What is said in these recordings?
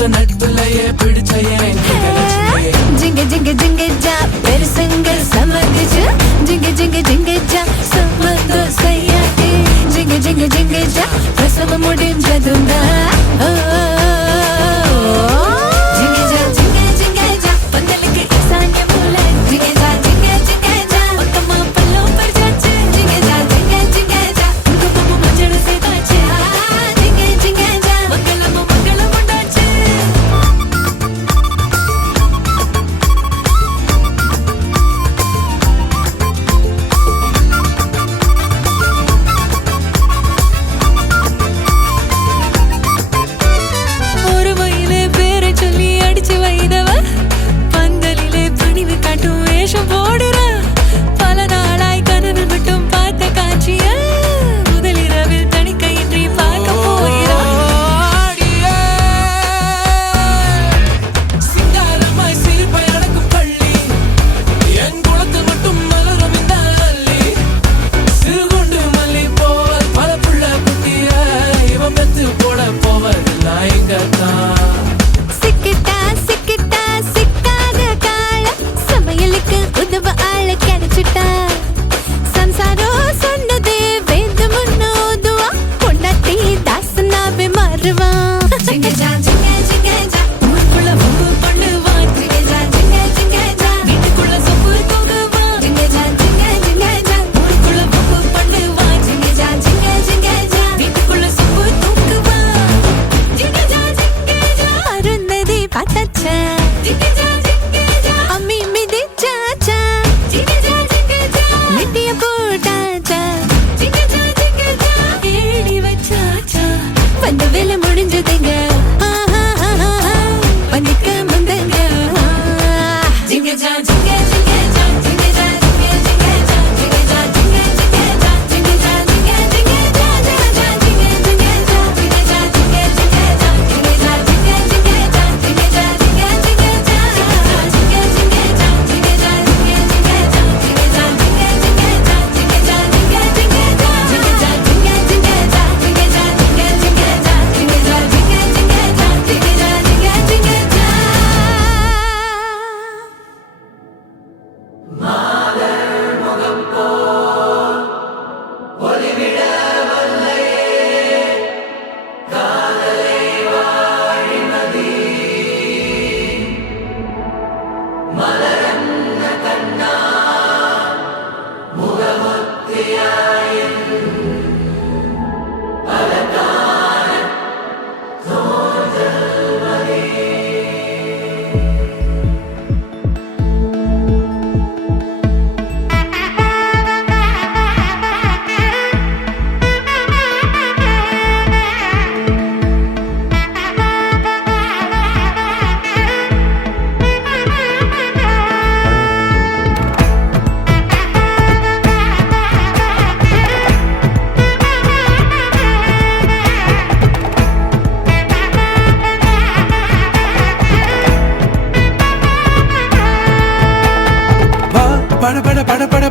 முத நட்புலையே பிடிச்சையே ஜிங்க ஜிங்க ஜிங்க ஜா பெருசங்க சமகுஜு ஜிங்க ஜிங்க ஜிங்க ஜா சமது சையாட்டி ஜிங்க ஜிங்க ஜிங்க ஜா பிரசவ முடிஞ்சதுண்டா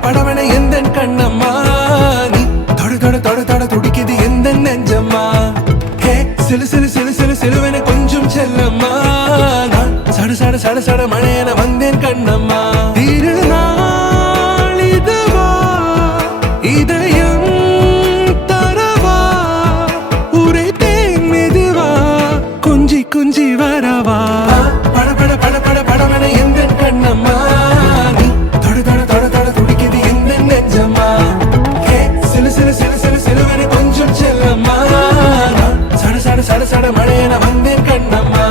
படவன எந்த கண்ணம்மா நீ தொட தொட தொட தொட துடிக்குது எந்த நெஞ்சம்மா ஹே சிலு சிலு சிலு சிலு சிலுவன கொஞ்சம் செல்லம்மா நான் சட சட சட சட மழையன வந்தேன் கண்ணம்மா திருநாள் இதுவா இதயம் தரவா உரைத்தேன் மெதுவா குஞ்சி குஞ்சி வரவா பட பட பட பட படவன எந்த கண்ணம்மா சட சட மழையன வந்தேன் கண்ணம்மா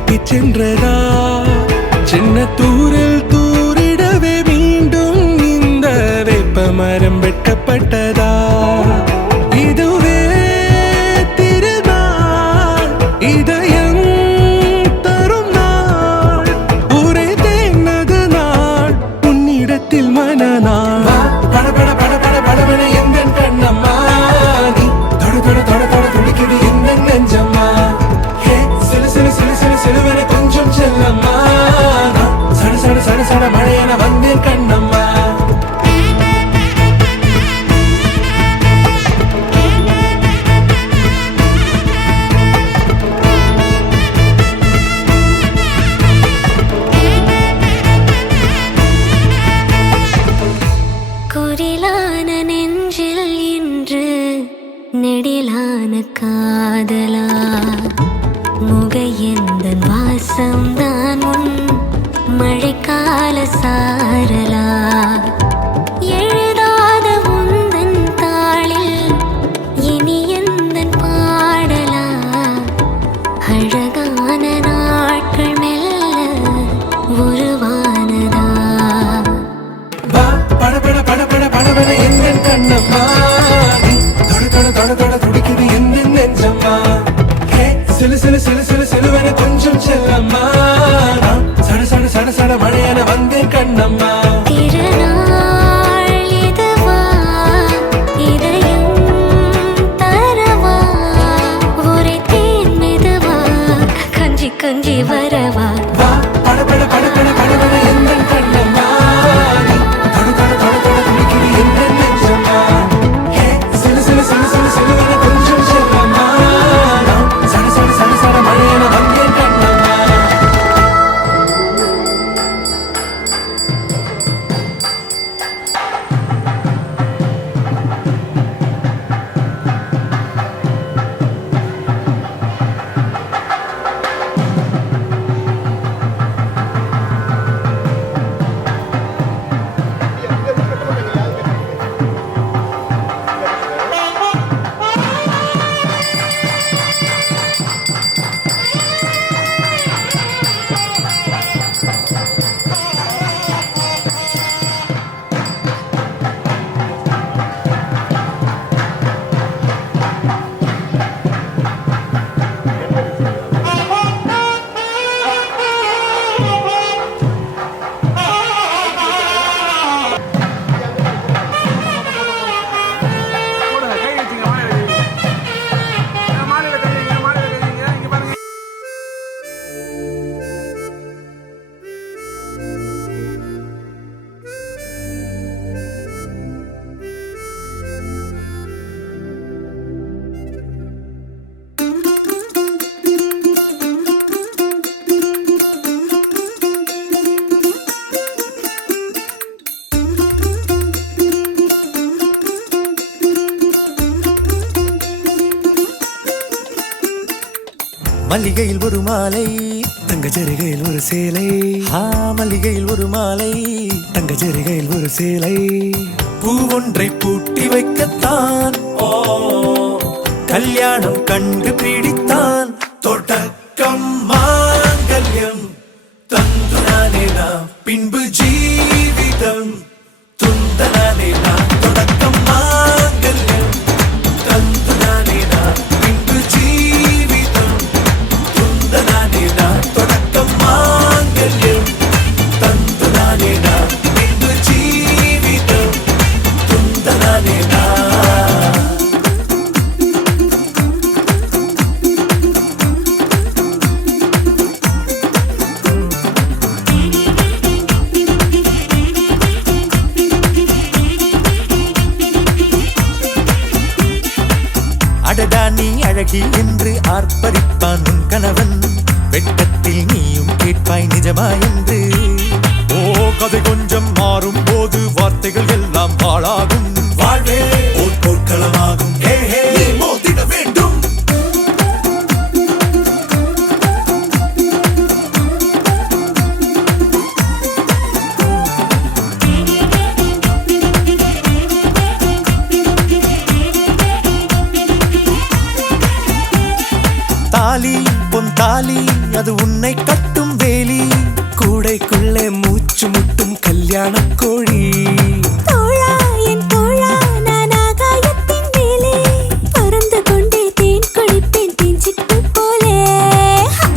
கூட்டிச் சென்றதா சின்ன தூரில் தூரிடவே மீண்டும் இந்த வேப்ப மரம் வெட்டப்பட்டதா இதுவே திருநாள் இதயம் தரும் நாள் ஒரே தேனது நாள் உன்னிடத்தில் மனநாள் பட பட பட பட படவன எந்தன் கண்ணம்மா நீ தொட தொட தொட தொட துடிக்குது எந்தன் நெஞ்சம்மா ஹே சிலு சிலு சிலு சிலு சிலுவன கொஞ்சம் செல்லம்மா சட சட சட சட மழையென வந்தேன் கண்ணம்மா குரிலான நெஞ்சில் இன்று நெடிலான காதலா முகையெந்தன் வாசம்தான் உன் மழைக்கால சாரலா எழுதாத உந்தன் தாளில் இனி எந்தன் பாடலா அழகான நாட்கள் மெல்ல உருவானதா பட பட பட பட படவன எந்தன் கண்ணம்மா நீ தொட தொட தொட தொட துடிக்குது எந்தன் நெஞ்சம்மா ஹே சிலு சிலு சிலு சிலு சிலுவன கொஞ்சம் செல்லம்மா சட சட சட சட மழையென வந்தேன் கண்ணம்மா திருநாள் இதுவா இதயம் தரவா ஒரே தேன் மெதுவா கஞ்சி கஞ்சி வரவா பட பட பட பட படவன எந்தன் கண்ணம்மா நீ தொட தொட தொட தொட துடிக்குது எந்தன் நெஞ்சம்மா ஹே சிலு சிலு சிலு சிலு சிலுவன கொஞ்சம் செல்லம்மா சட சட சட சட மழையென வந்தேன் கண்ணம்மா மல்லிகையில் ஒரு மாலை தங்க ஜரிகையில் ஒரு சேலை மல்லிகையில் ஒரு மாலை தங்க ஜரிகையில் ஒரு சேலை பூ ஒன்றை பூட்டி வைக்கத்தான் கல்யாணம் கண்டு பிடித்தான் தொடக்கம் மாங்கல்யம் தந்துனானே நாம் பின்பு ஜீவிதம் துந்தனானே நாம் தொடக்கம் மாங்கல்யம் தந்துனானே நாம் பின்பு ஜீவிதம் துந்தனானே நாம் தொடக்கம் மாங்கல்யம் தந்துனானே நாம் பின்பு ஜீவிதம் துந்தனானே நாம் அடடா நீ அழகி என்று ஆர்ப்பரிப்பான் உன் கணவன் வெட்கத்தில் நீயும் கேட்பாய் நிஜமா என்று கதை கொஞ்சம் மாறும் போது வார்த்தைகள் எல்லாம் பாழாகும் வாழ்வே ஓர் போர்க்களமாகும் நீ மோதிட வேண்டும் தாலி பொந்தாலி அது உன்னை கட்டும் வேலி கூடைக்குள்ளே மூச்சு முட்டும் கல்யாண கோழி தோழா என் தோழா நான் ஆகாயத்தின் மேலே பறந்து கொண்டே தேன் குடிப்பேன் தேஞ்சிட்டு போலே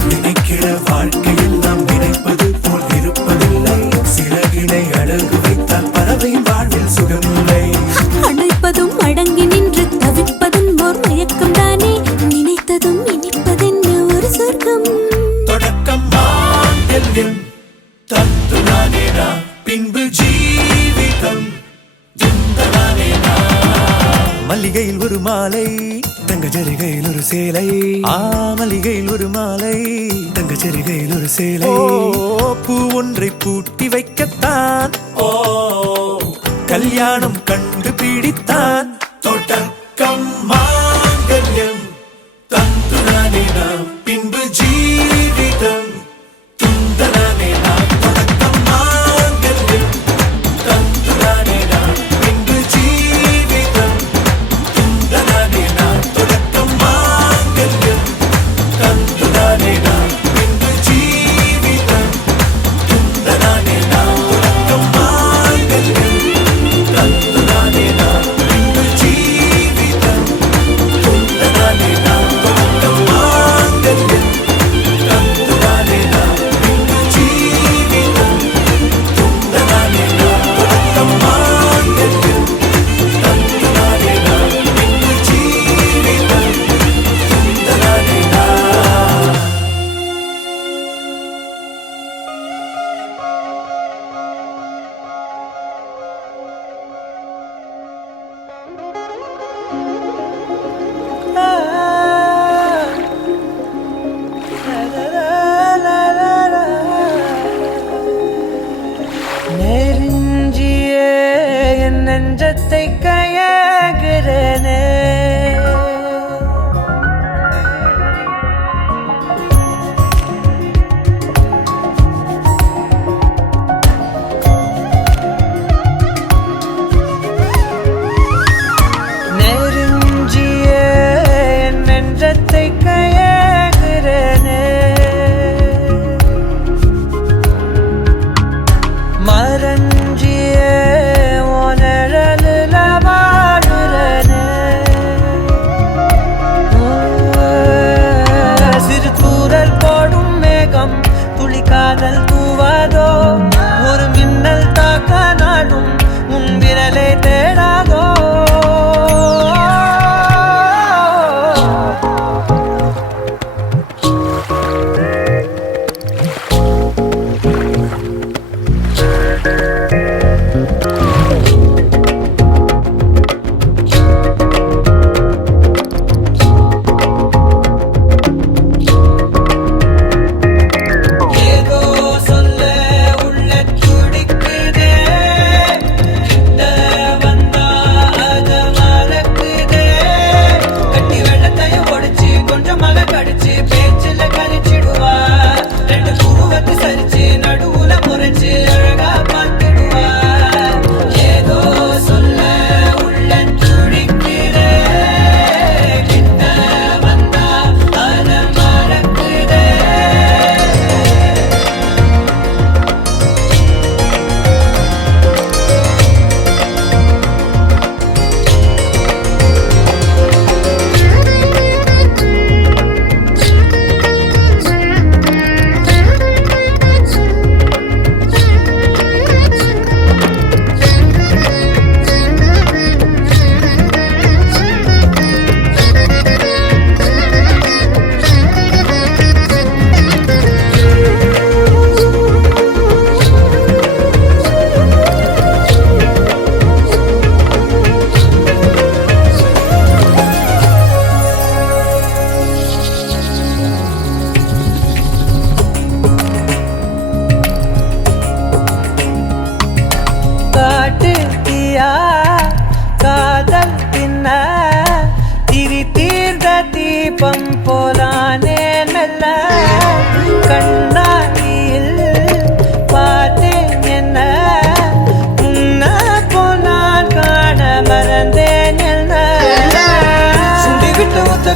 நினைக்கிற வாழ்க்கையில் நாம் நினைப்பது போல் இருப்பதில்லை சிறகினை அழகு வைத்தால் பறவை வாழ்வில் சுகமில்லை அணைப்பதும் அடங்கி நின்று தவிப்பதும் ஓர் மயக்கம் தானே நினைத்ததும் இனிப்பதென்ன ஒரு சொர்க்கம் தொடக்கம் மாங்கல்யம் தத்துனானேனா பின்பு ஜீவிதம் ஜிந்தனானேனா மல்லிகையில் ஒரு மாலை தங்க ஜரிகையில் ஒரு சேலை மல்லிகையில் ஒரு மாலை தங்க ஜரிகையில் ஒரு சேலை பூ ஒன்றை பூட்டி வைக்கத்தான் கல்யாணம் கண்டுபிடித்தான் தொடக்கம் மாங்கல்யம் தந்துனானேனா பின்பு ஜீவிதம் துந்தனானேனா தொடக்கம் மாங்கல்யம் தந்துனானேனா பின்பு ஜீவிதம் துந்தனானேனா தொடக்கம் மாங்கல்யம் தந்துனானேனா பின்பு ஜீவிதம் துந்தனானேனா தொடக்கம் மாங்கல்யம் தந்துனானேனா பின்பு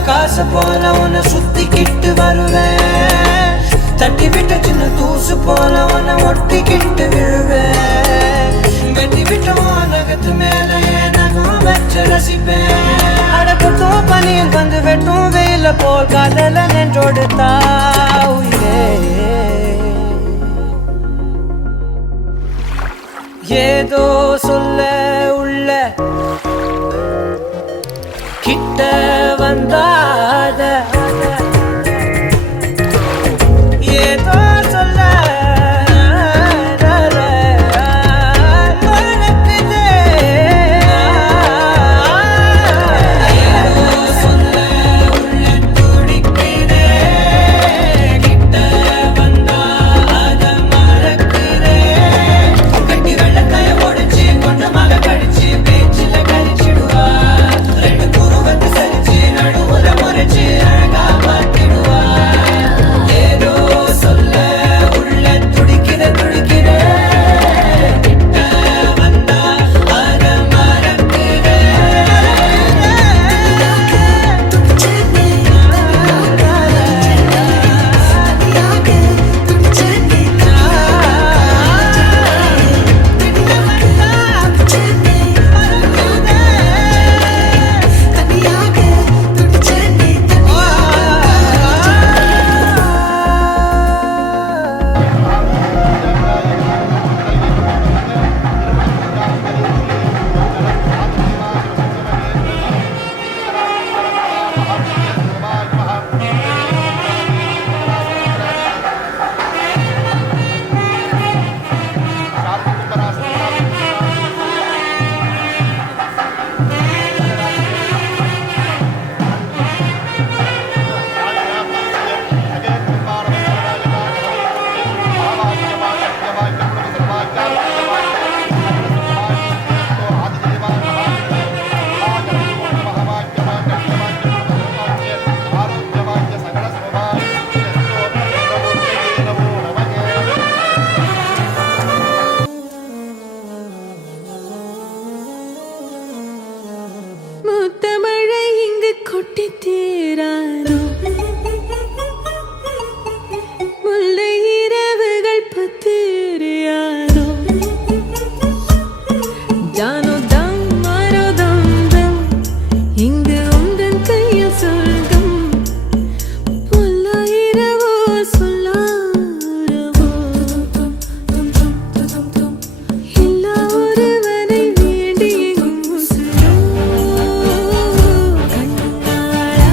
காசு போல உன்னை சுத்திக்கிட்டு வருவேன், தட்டி விட்ட சின்ன தூசு போல உன்னை ஒட்டிக்கிட்டு விழுவேன், வெட்டி விட்ட நகத்து மேல நகம் வச்சு ரசிப்பேன். அடக்கட்டும் பனியில் வந்து வெட்டும் வெயில போல் காதல நின்றோடுத்தா உயிரே. ஏதோ சொல்ல உள்ள கிட்ட வந்தாத, ஏதோ சொல்ல மறக்குதே. ஏதோ சொல்ல உள்ள துடிக்குதே, கிட்ட வந்தாத மறக்குதே. கட்டி வெள்ளக்காய உடைச்சு கொஞ்சமாக கடிச்சு பேச்சில கழிச்சிடுவா, ரெண்டு குருவத்தை சரிச்சு நடுவுல முறைச்சு அழகா மாத்திடுவா. ஏதோ சொல்ல உள்ள துடிக்கிற துடிக்கிற, கிட்ட வந்தா அத மறக்குதே. முத்தமழை இங்கு கொட்டி தீராதோ, முல்லை இரவுகள் பத்திரியாதோ, ஜானோ தம் மாரோ தம் தம், இங்கு உந்தன் கையில் சொர்க்கம். பொல்லா இரவோ சொல்லாரவோ, எல்லா ஒருவனை வேண்டி எங்கும் உசுரோ. கண்ணாளா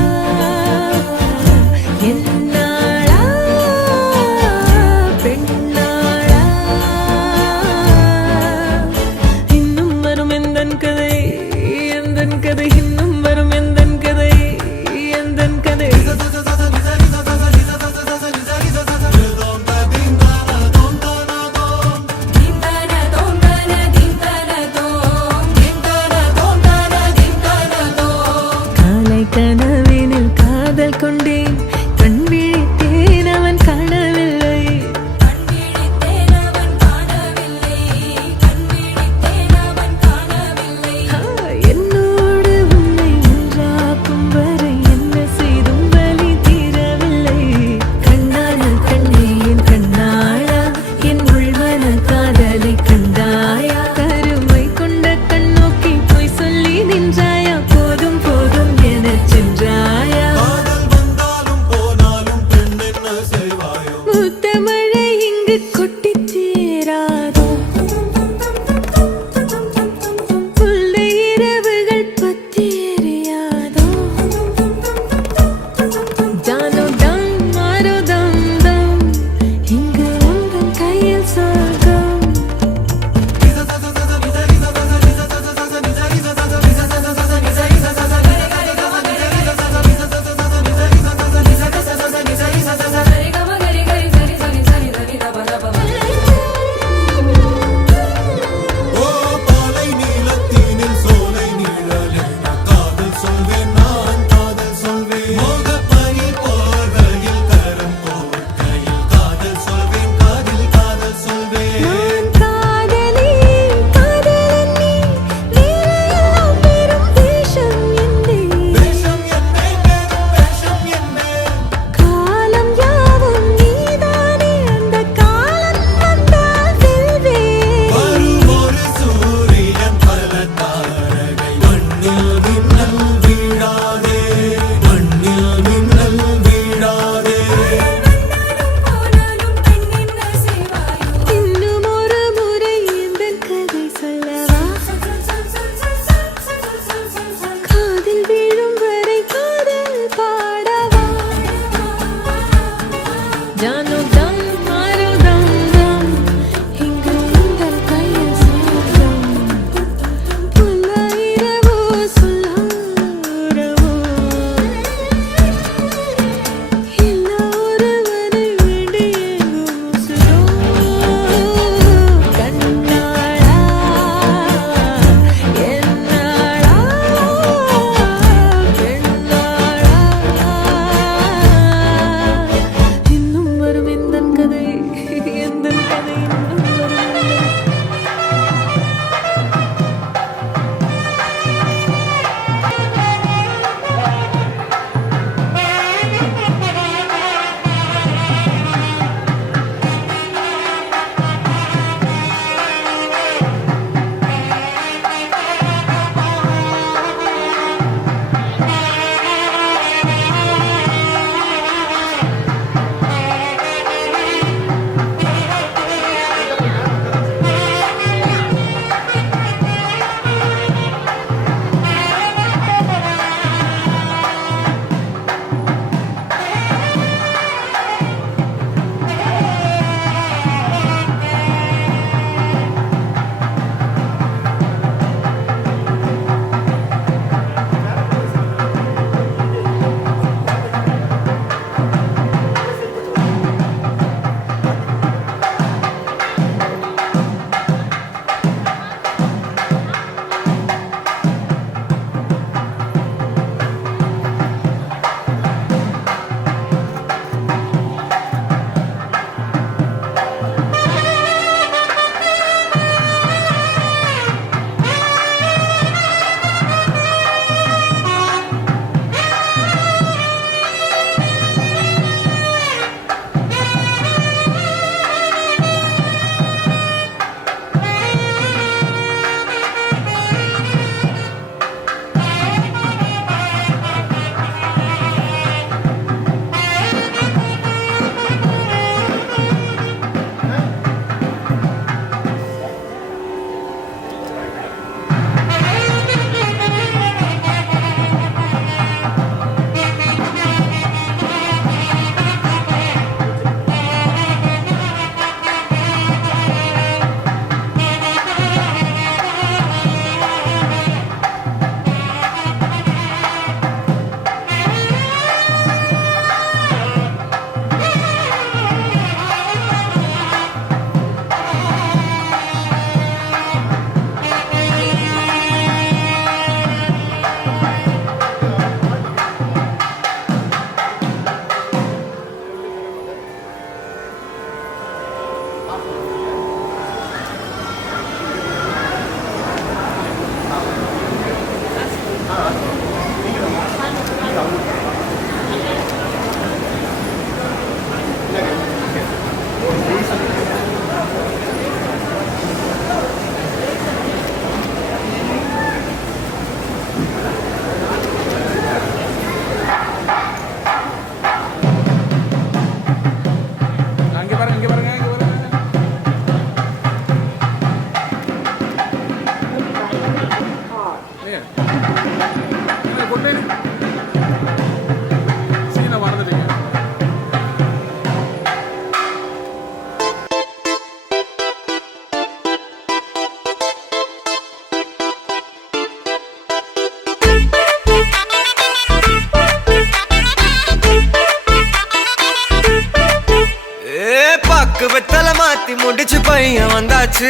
அடிச்சு பையன் வந்தாச்சு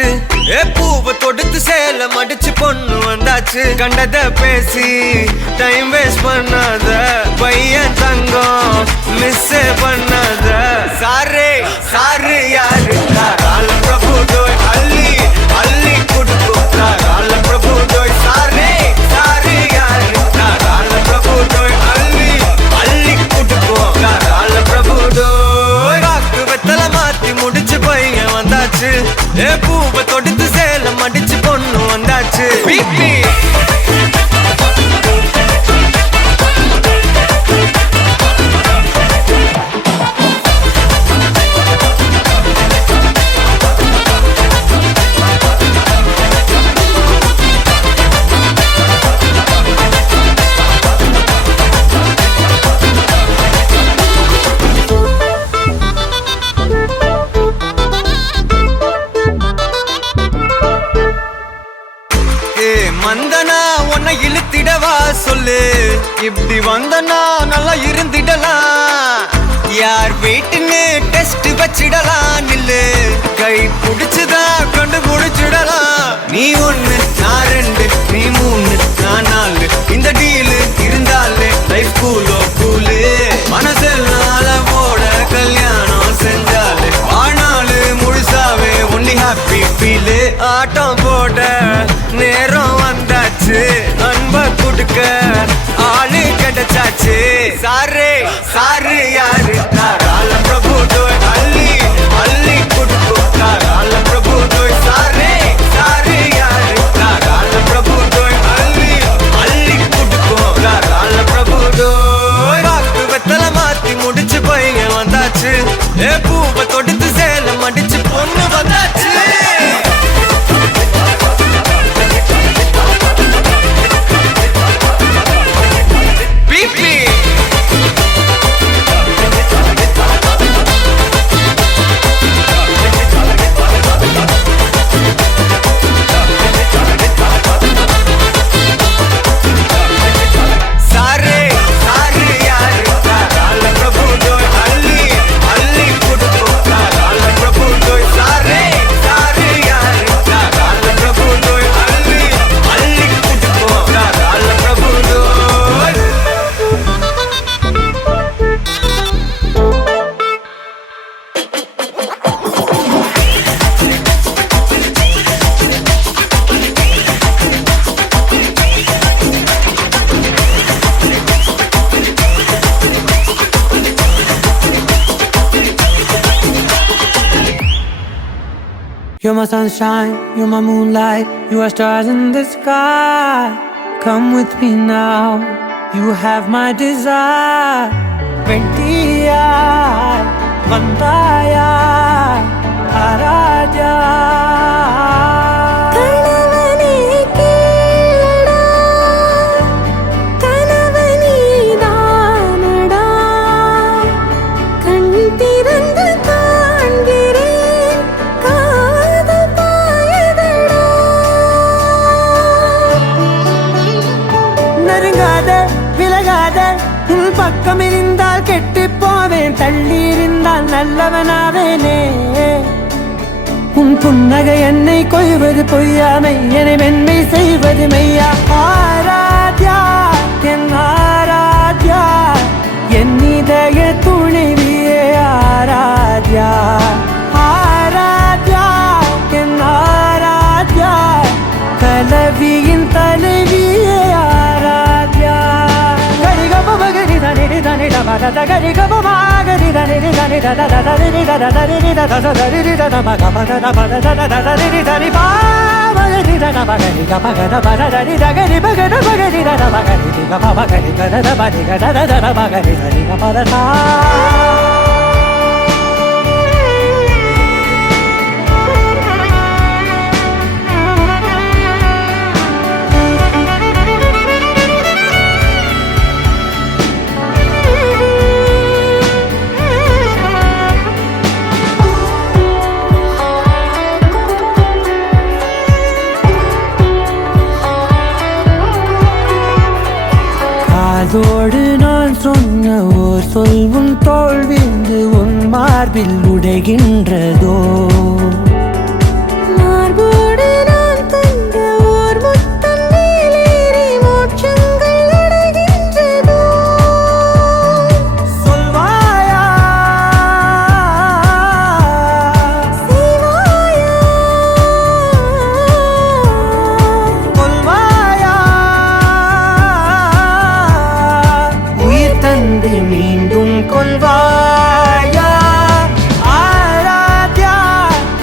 பூவை தொடுத்து சேல மடிச்சு பொண்ணு வந்தாச்சு கண்டத பேசி டைம் வேஸ்ட் பண்ணாத பையன் தங்கம் மிஸ் பண்ணாத சாரே சாரு யாரு கால பிரபு டோய் அள்ளி அள்ளி குடுக்கும் கால பிரபு டோய் சாரே சாரு யாரு கால பிரபு டோய் அள்ளி அள்ளி குடுக்கும் கால பிரபு டோய் காக்கு வெத்தல மாத்தி முடிச்சு பையன் வந்தாச்சு பூவை தொடுத்து சேல மடிச்சு பொண்ணு வந்தாச்சு பிபி மந்தனா உன்னை இழுத்திடவா சொல்லு இப்படி வந்தனா நல்லா இருந்திடலாம் யார் வீட்டுன்னு டெஸ்ட் வச்சிடலாம் நில்லு கை புடிச்சுதா கண்டு புடிச்சிடலாம் நீ ஒண்ணு நான் ரெண்டு நீ மூணு நான் நாலு இந்த டீலு இருந்தாலே லைஃப் கூலோ கூலு மனசெல்லாம் போட கல்யாணம் செஞ்சாலே ஆனாலு முழுசாவே ஒன்லி ஹாப்பி ஃபீலு ஆட்டம் போட நேரம் வந்தாச்சு அன்ப குடுக்க ஆளு கிடைச்சாச்சு சாரே சாரு யாரு கால பிரபு டோய் அள்ளி அள்ளி குடுக்கும் கால பிரபு டோய் சாரே சாரு யாரு கால பிரபு டோய் அள்ளி அள்ளி குடுக்கும் கால பிரபு டோய் காக்கு வெத்தல மாத்தி முடிச்சு பையன் வந்தாச்சு பூவை தொடுத்து சேல மடிச்சு பொண்ணு வந்தாச்சு You're my sunshine, you're my moonlight, you are stars in the sky. Come with me now, you have my desire. Ventia, Mandaya, Araja. பக்கம் இருந்தால் கெட்டு போவேன் தள்ளி இருந்தால் நல்லவனாவேனே உன் புன்னகை என்னை கொய்வது பொய்யாமை என்னை மென்மை செய்வது மெய்யா ஆராத்யா என் ஆராத்யா என் இதய துணைவியே ஆராத்யா ஆராத்யா என் Aradhya கலவியின் தலைவியே Aradhya Gari ga ba ma gari da ni da ni da da da da ni da da da ni da da da da ni da da ma ga ma da da ba da da da da ni da ni ba ma ni da na ba ga ni ga ba ga da ba da ni da ga ni ba ga da ba ga ni da da ba ga ni ga ba ga ni da da ba ni ga da da da ba ga ni da ni ga ba da da அதோடு நான் சொன்ன ஓர் சொல்வும் தோல்விந்து உன் மார்பில் உடைகின்றதோ என்னோடு மீண்டும் கொள்வாயா ஆராத்யா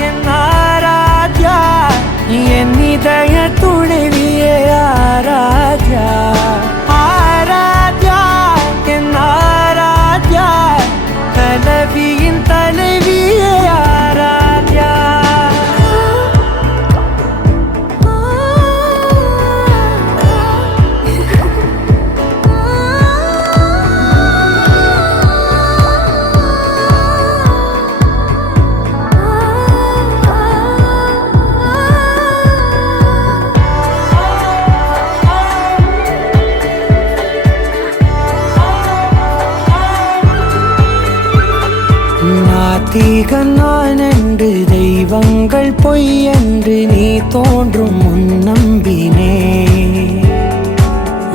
என் ஆராத்யா என் இதய துணைவியே ஆராத்யா ஆராத்யா என் ஆராத்யா கலவியின் தலைவியே ஆராத்யா நாத்திகன் நான் என்று தெய்வங்கள் பொய் என்று நீ தோன்றும் முன் நம்பினே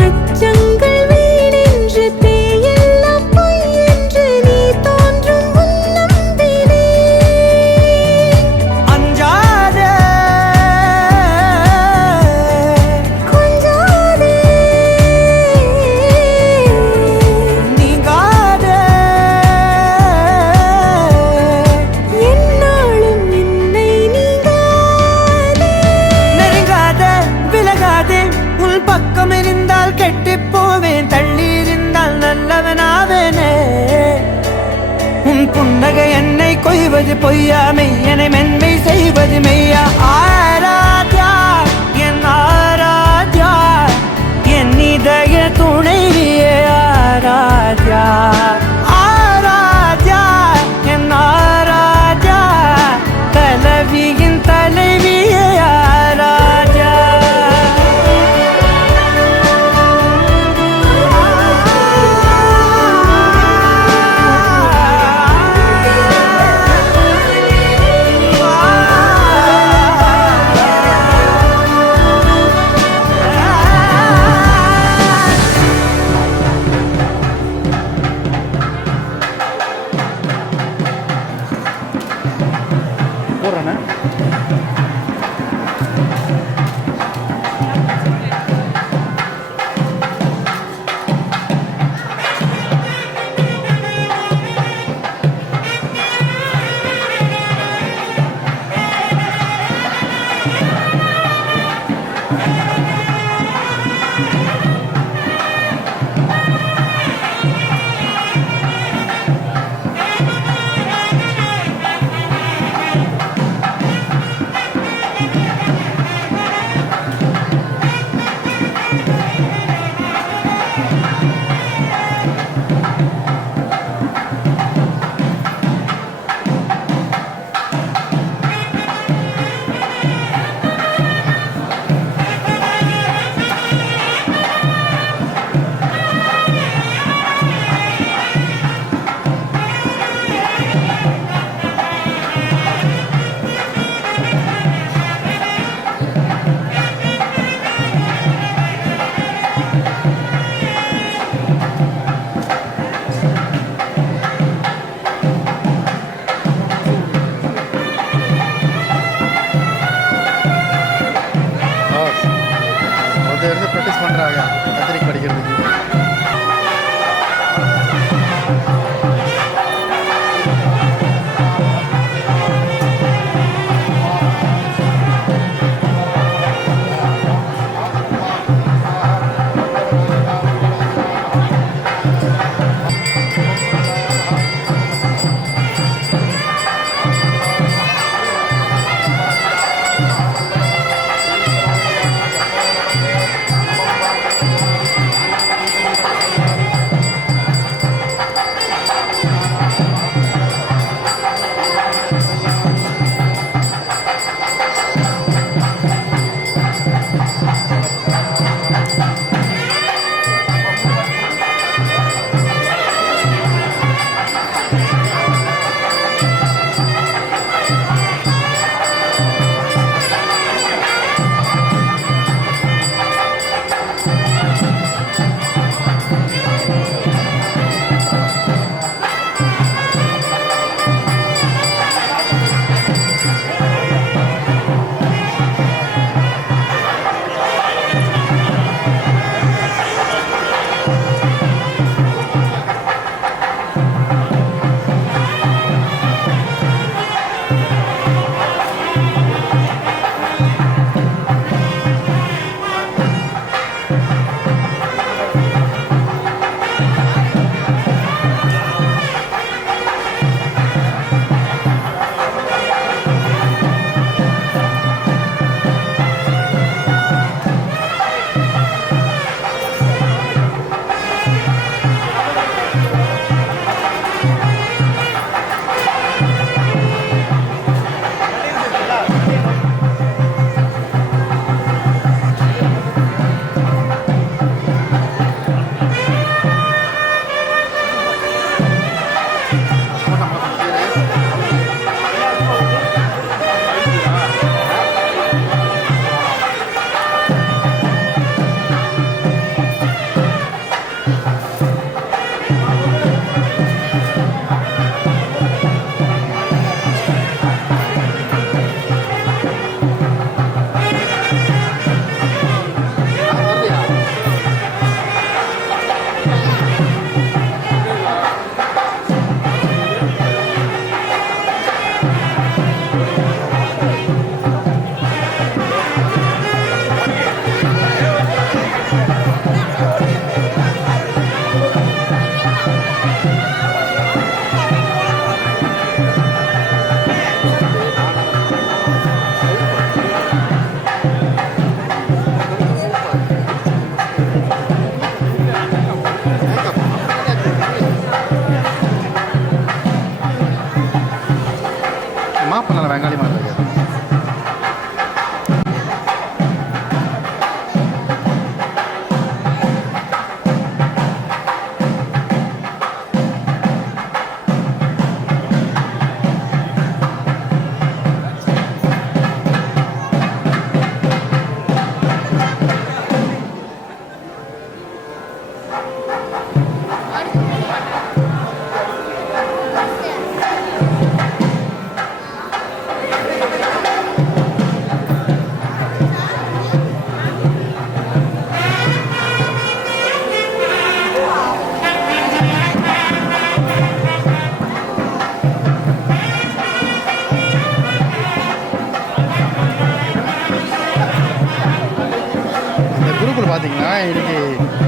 அச்சங்கள் வீடென்று பேயெல்லாம் பொய் என்று நீ தோன்றும் முன் நம்பினே அஞ்சாதே கொஞ்சாதே நீங்காதே என்னாலும் என்னை நீங்காதே நெருங்காதே விலகாதே உள் பக்கம் இருந்தால் கெட்டுப் போவேன் தள்ளி இருந்தால் நல்லவனாவேனே உன் புன்னகை என்னை கொய்வது பொய்யா மெய்யனை மென்மை செய்வது மெய்யா ஆராத்யா என் ஆராத்யா என் இதய துணைவியே ஆராத்யா ஆராத்யா என் ஆராத்யா கலவியின் தலைவியே ஆராத்யா இருந்து ப்ராக்டிஸ் பண்ணுறாங்க கத்திரிக்கு படிக்கிறதுக்கு.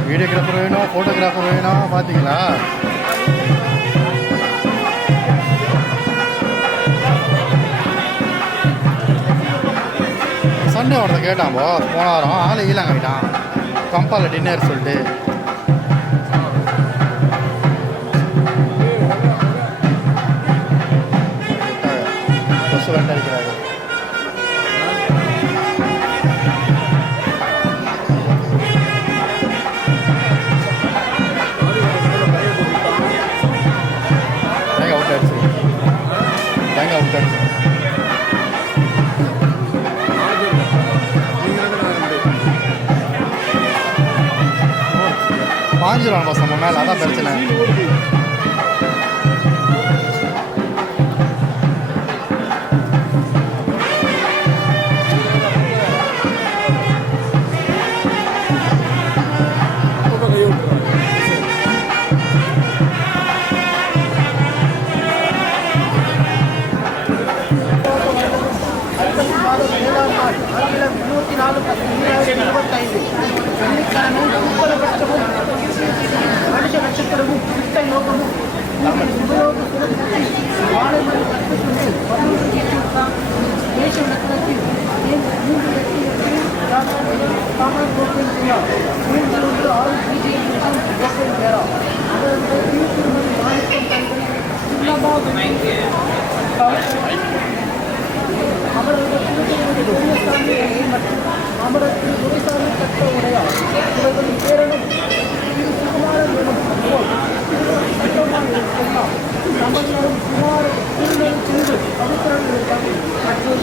வீடியோகிராஃபர் வேணும், ஃபோட்டோகிராஃபர் வேணும். பார்த்தீங்களா? சண்டே ஒருத்தர் கேட்டான் போன வாரம் ஆள் ஈலாங்கிட்டான் கம்பால டின்னர் சொல்லிட்டு. பஸ் வேண்டாம் இருக்கிறாரு. பாஞ்சிரும் பஸ் நம்ம மேலே, அதான் பிரச்சனை. மனுஷ நட்சத்திரமும் கிட்ட யோகமும் உபயோக தேச நட்சத்திரத்தில் 3 துறைசாமி கட்ட உடையார் இவர்களின் பேரனும் தமிழ்நாடு சுமார் சென்று பவித்திரன் மற்றும்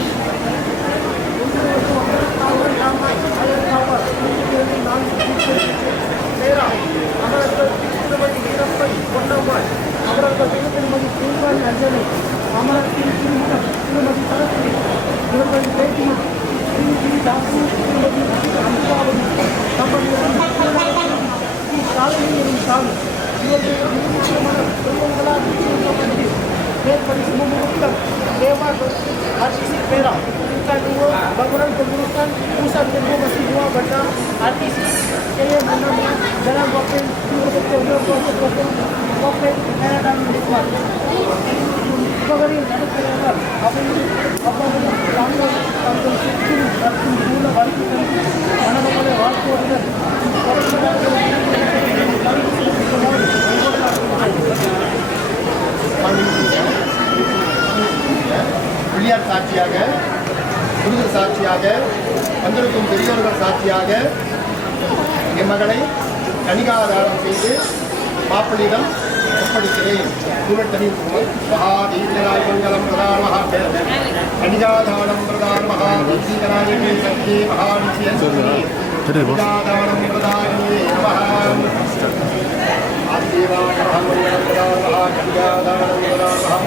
அமரர்கள் திருமதி வீரப்பன் பொன்னம்மாள், அவர்கள் திருமதி பூர்வாணி அஞ்சலி, அமரத்தின் திருமதி சரஸ்வதி, இவர்களின் பேட்டியும் ஸ்ரீ தாசு திருமதி அம்பாவதி, ஸ்ரீ சாலினி எனும் சாமி, இவர்கள் நிச்சயமான செல்வங்களால் நிச்சயிக்கப்பட்டு மேற்படி சுமமுகம் தேவா आरटीसी पेरा इनका दुआ भगवान तंदुरुस्तान पूसा तेरे मसी हुआ बट्टा आरटीसी के ये मन्ना जरा वक्त पूरे वक्त कनाडा में देखा अगर ये लड़के करेगा अपन लांग अंदर से पूरा बारी खाना वाले वाट को अंदर பிள்ளையார் சாட்சியாக, முருகர் சாட்சியாக, வந்திருக்கும் பெரியோர்கள் சாட்சியாக என் மகளை கனிகாதாரம் செய்து மாப்பிள்ளையிடம் ஒப்படைக்கிறேன். கூறத்தனி மகாதீகராய் மங்களம் பிரதான கனிகாதானம் பிரதான மகாதீகராய சக்தி மகாநிசியன் கனிகாதானம் பிரதானியே ஆதிதேவாய மங்களம் பிரதான கனிகாதானம் பிரதான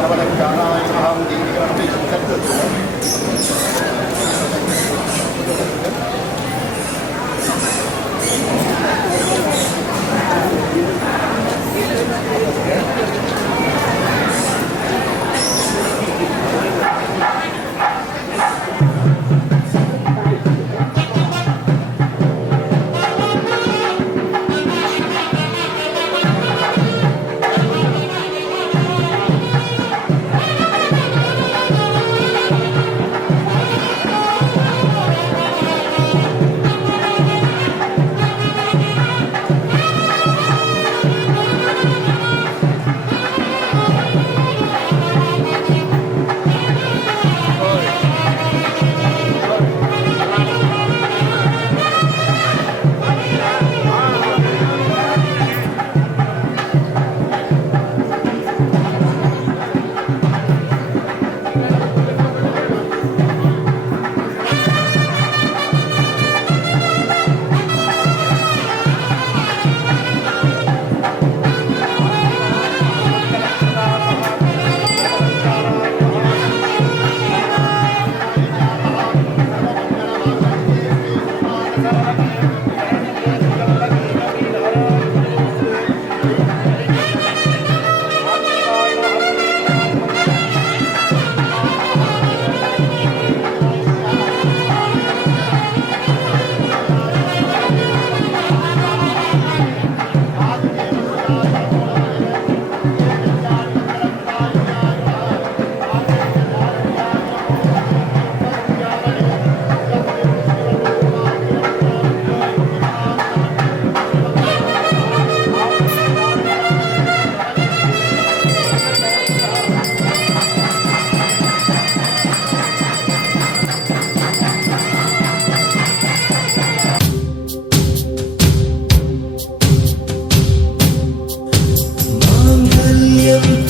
நவலங்கானாய மகாம் தேவிகரத்தை சுத்தத்து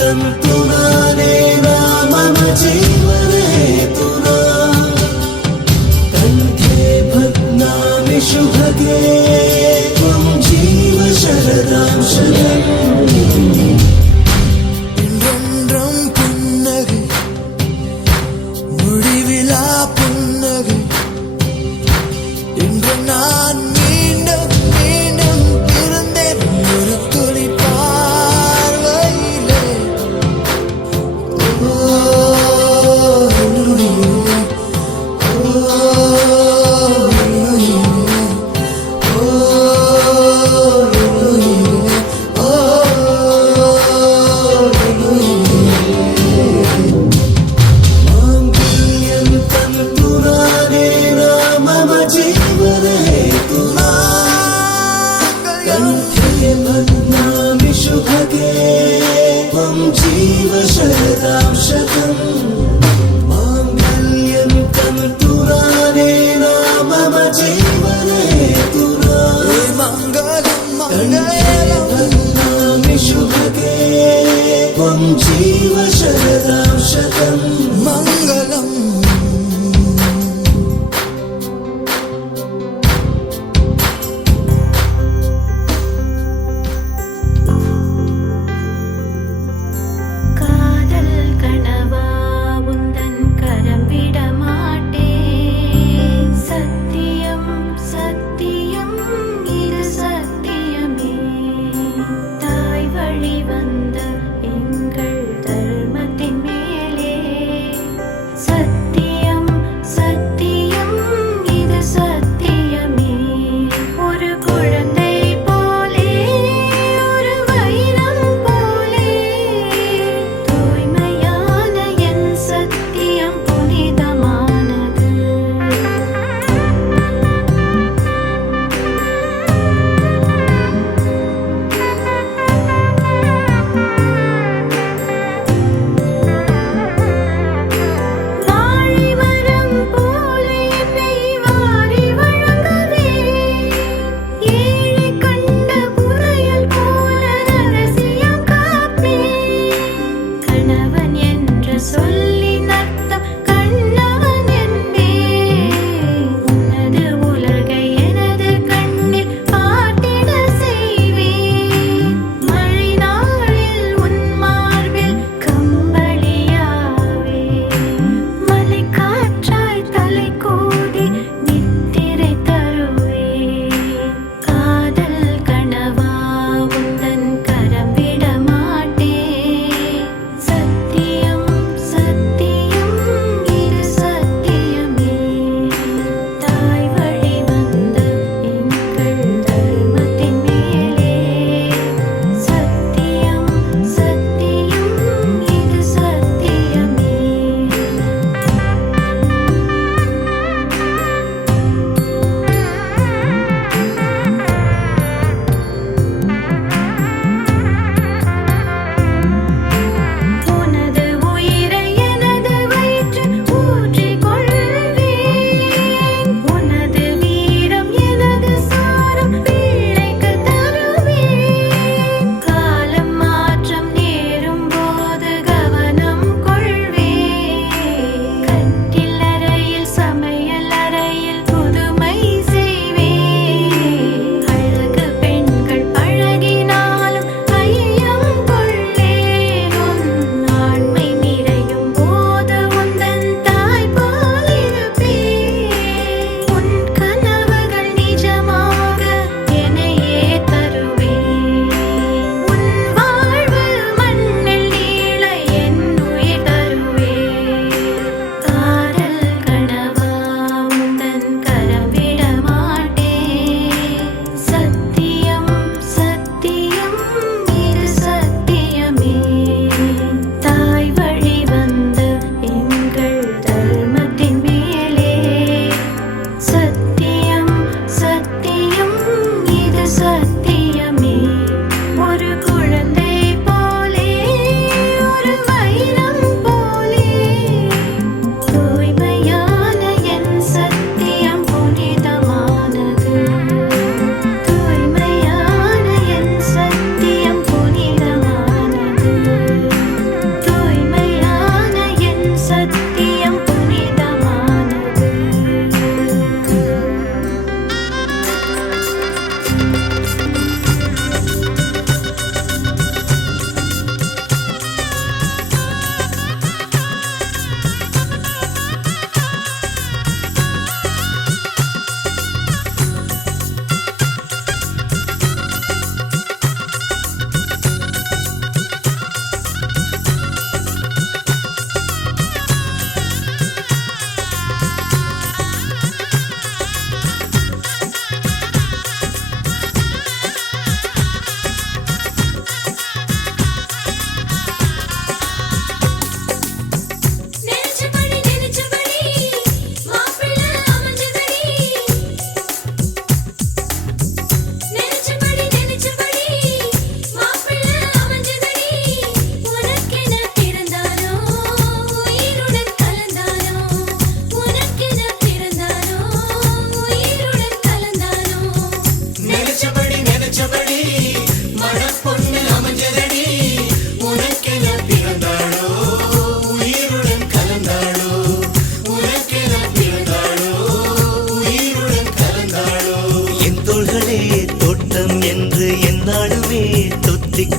तन्तुनानेन मम जीवनेतुना कण्ठे भग्नामि शुभगे त्वं जीव शरदां शरम् இன்றென்றும் புன்னகை முடிவிலா புன்னகை இன்று நான் மீண்டும் மீண்டும் பிறந்தேன் ஒரு துளி பார்வையிலே ஓ நுனியிலே ஓ நுனியிலே ஓ நுனியிலே ஓ माङ्गल्यं तन्तुनानेन मम जीवनेतुना कण्ठे भग्नामि शुभगे त्वं जीव शरदां शतम् माङ्गल्यं तन्तुनानेन मम जीवनेतुना मङ्गलं मङ्गलं भग्नामि शुभगे त्वं जीव शरदां शतम् मङ्गलम् காதல் கனவா உந்தன் கரம் விட மாட்டேன் சத்தியம் சத்தியம் இது சத்தியமே தாய் வழி வந்த எங்கள் தர்மத்தின் மேலே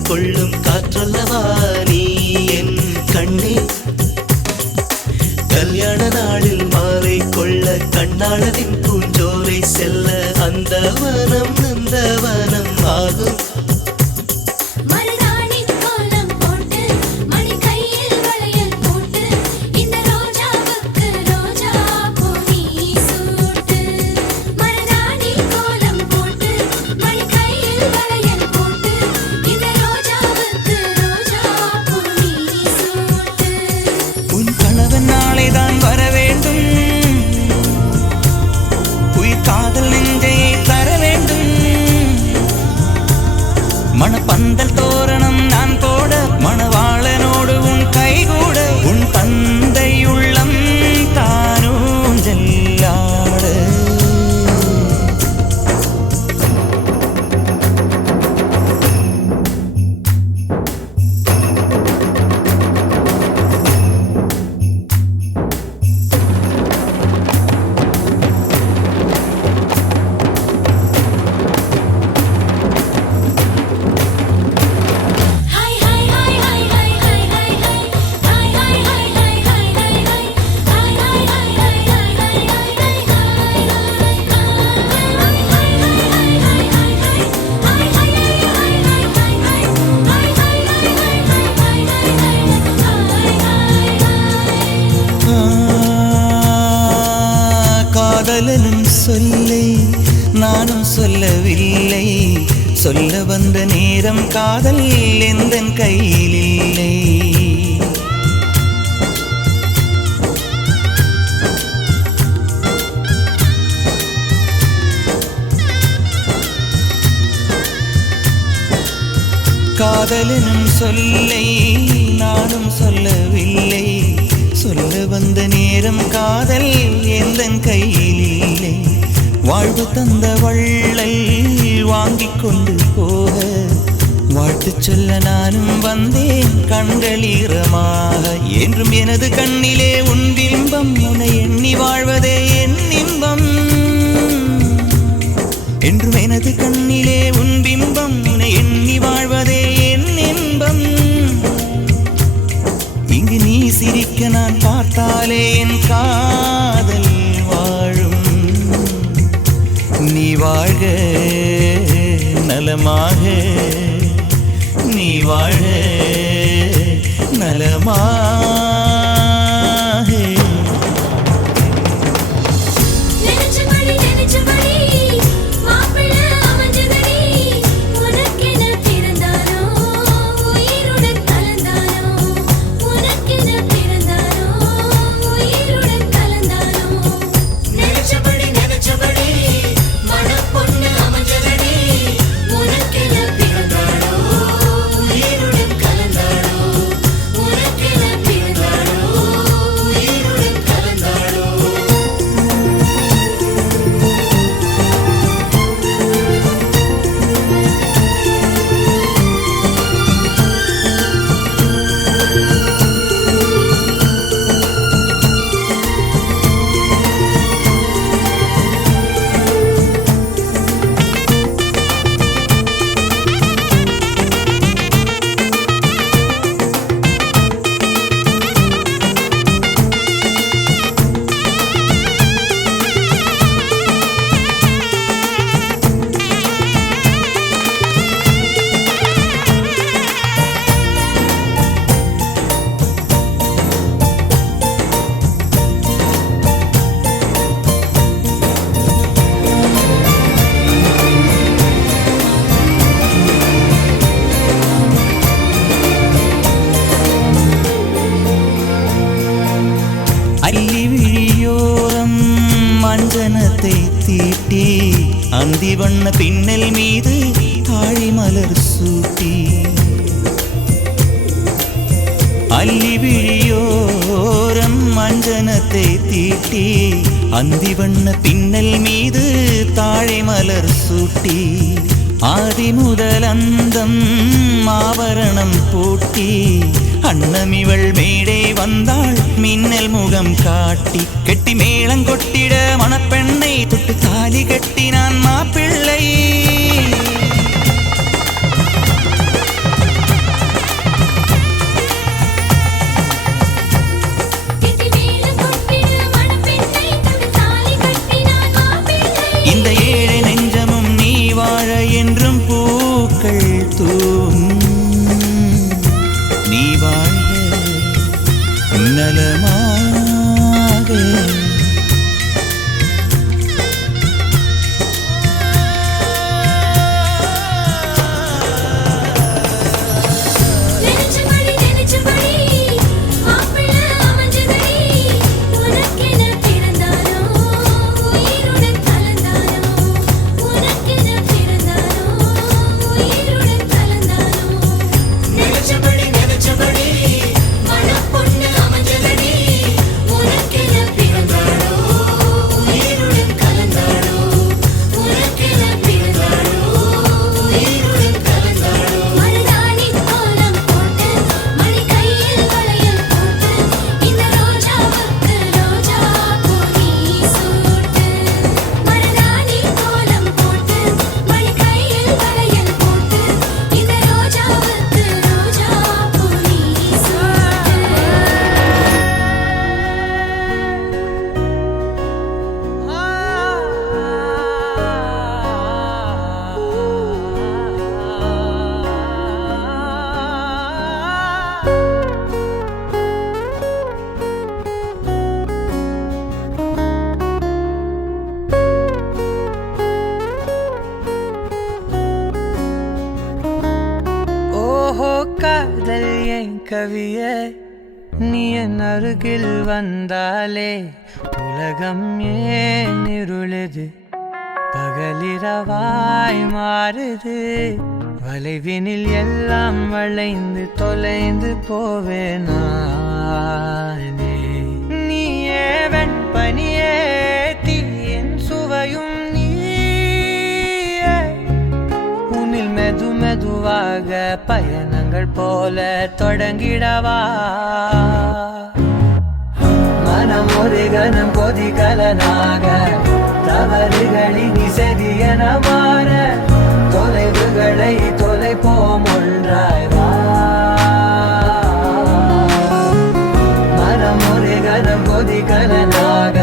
கொள்ளும் காற்றல்லவா நீ என் கண்ணே. கல்யாண நாளில் மாலை கொள்ள கண்ணாளரின் பூஞ்சோலை செல்ல அந்த வனம் நந்தவனம் ஆகும். மணப்பந்தல் தோரணம் நான் போட மணவாளனோடு உன் கைகூட உன் தந்தை உள்ளம் தானும் ஜல்லாட. காதலனும் சொல்லை நானும் சொல்லவில்லை, சொல்ல வந்த நேரம் காதல் எந்தன் கையில் இல்லை. காதலனும் சொல்லை நானும் சொல்லவில்லை, சொல்ல வந்த நேரம் காதல் எந்தன் கையில் இல்லை. வாழ்வு தந்த வள்ளல் வாங்கிக் கொண்டு போக வாழ்த்து சொல்ல நானும் வந்தேன் கண்களீரமாக. என்றும் எனது கண்ணிலே உன் பிம்பம், உன்னை எண்ணி வாழ்வதே என் இன்பம். என்றும் எனது கண்ணிலே உன் பிம்பம், உன்னை எண்ணி வாழ்வதே என் இன்பம். இங்கு நீ சிரிக்க நான் பார்த்தாலே என் காதல் வாழும். நீ வாழ்க நலமாக, நீ வாழ நலமாக. அஞ்சனத்தை தீட்டி அந்தி வண்ண பின்னல் மீது தாழி மலர் சூட்டி அல்லி விழியோரம் அஞ்சனத்தை தீட்டி அந்தி வண்ண பின்னல் மீது தாழை மலர் சூட்டி ஆதி முதல் அந்தம் ஆபரணம் பூட்டி அன்னமிவள் மேடை வந்தாள் மின்னல் முகம் காட்டி கெட்டி மேளங்கொட்டிட மணப்பெண்ணை தொட்டு தாலி கட்டினான் மாப்பிள்ளை தூவும் நீ வாழ்க நலமாக காதல் என் கவியே நீ என் அருகில் வந்தாலே உலகம் ஏன் இருளுது பகலிரவாய் மாறுது வளைவினில் எல்லாம் வளைந்து தொலைந்து போவேனானே நீயே வெண்பனியே தீயின் சுவையும் உன்னில் மெது மெதுவாக பயணங்கள் போல தொடங்கிடவா மனம் ஒரு கணம் கொதிகலனாக தவறுகளின் செதியன மாற தொலைவுகளை தொலைப்போம் ஒன்றாய் வா மனம் ஒரு கணம் கொதிகலனாக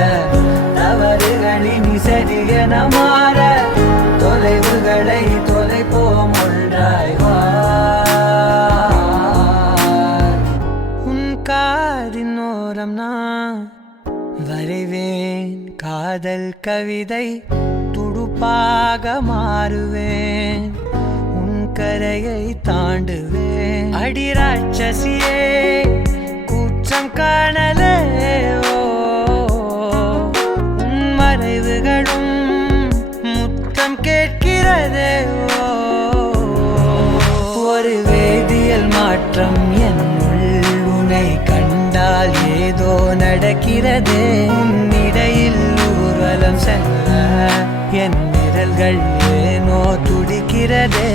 தவறுகளின் செதியன மாற தொலைவுகளை தொலைப்போம் ஒன்றாய் வா உன் காதின் ஓரம் நான் வரைவேன் காதல் கவிதை துடுப்பாக மாறுவேன் உன் கரையை தாண்டுவேன் அடி ராட்சசியே கூச்சம் காணலே உன் மறைவுகளும் முத்தம் கேட்கிறதே ஒரு வேதியியல் மாற்றம் என்னுள் உன்னை கண்டால் ஏதோ நடக்கிறதே உன்னிடையில் ஊர்வலம் செல்ல என் விரல்கள் ஏனோ துடிக்கிறதே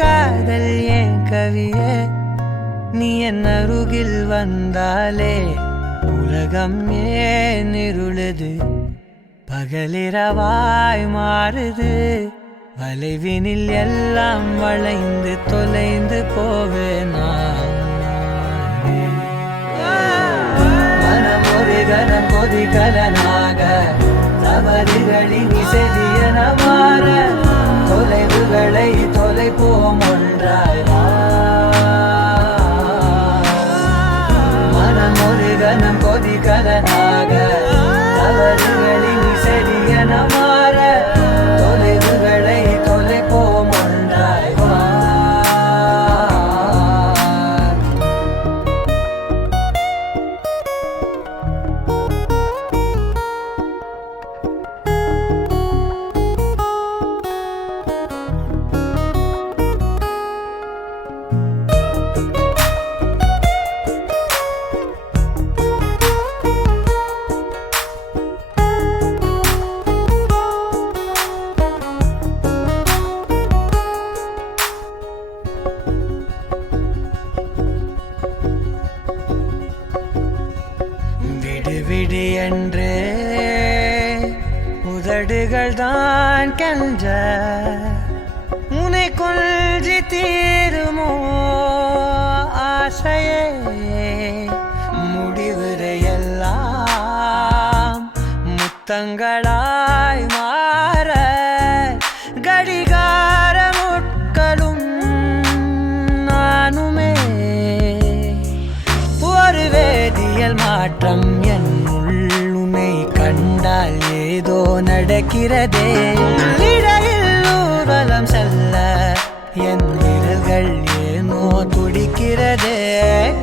காதல் ஏன் கவியே நீ என் அருகில் வந்தாலே உலகம் ஏன் இருளுது பகலிரவாய் மாறுது வளைவினில் எல்லாம் வளைந்து தொலைந்து போவேனா மனம் ஒரு கணம் கொதிகலனாக தவறுகளின் செதியன மாற தொலைவுகளை தொலைப்போம் ஒன்றாய் வா மனம் ஒரு கணம் கொதிகலனாக தவறுகளின் செதியன மாற தொலைவுகளை தொலைப்போம் ஒன்றாய் வா விடு என்று உதடுகள் தான் கென்ற உனை கொள்ஜி தீருமோ ஆசையே முடிவுரையெல்லாம் முத்தங்களாய் மாற கடிகார முட்களும் அழைக்கிறதே இடையில் ஊர்வலம் செல்ல என் விரல்கள் ஏனோ துடிக்கிறதே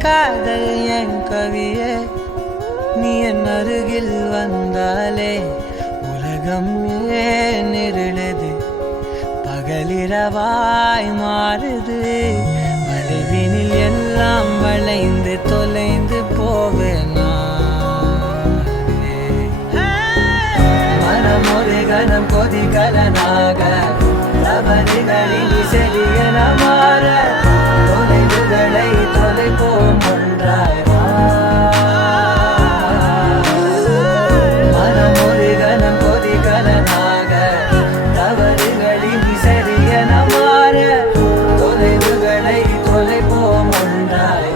காதல் என் கவியே நீ என் அருகில் வந்தாலே உலகம் ஏன் இருளது பகலிரவாய் மாறுது வளைவினில் எல்லாம் வளைந்து தொலைந்து போவேனா மனம் ஒரு கணம் கொதிகலனாக தவறுகளில் செடியன மாற தொலைவுகளை தொலைப்போம் ஒன்றாய் மனம் ஒரு கணம் கொதிகலனாக தவறுகளில் சரியன மாற தொலைவுகளை தொலைப்போம் ஒன்றாய்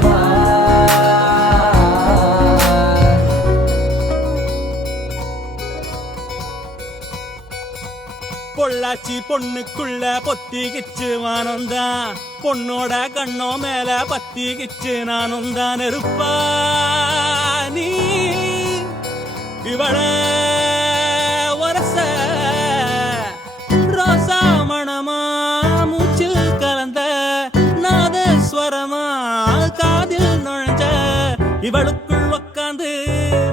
பொள்ளாச்சி பொண்ணுக்குள்ள பொத்திக்கிச்சு வானந்தான் பொண்ணோட கண்ணோ மேல பத்திக்கிச்சு நானும் தான் இருப்பா நீ இவள வரச ரோசா மணமா மூச்சில் கலந்த நாதஸ்வரமா காதில் நுழைஞ்ச இவளுக்குள் உக்காந்து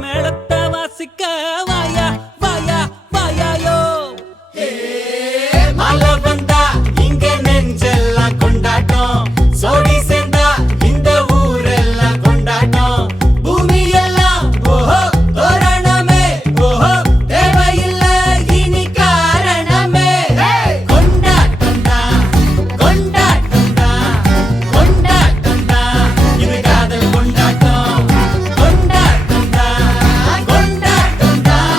மேளத்தை வாசிக்க வாயா வாயா வாயாயோ மழை வந்தா இங்க நெஞ்செல்லாம் கொண்டாட்டம் சோடி சேர்ந்தா இந்த ஊரெல்லாம் கொண்டாட்டம் பூமி எல்லாம் ஓஹோ தோரணமே ஓஹோ தேவையில்லை இனி காரணமே கொண்டாட்டம் தான் கொண்டாட்டம் தான் கொண்டாட்டம் தான் இது காதல் கொண்டாட்டம் கொண்டாட்டம் தான் கொண்டாட்டம் தான்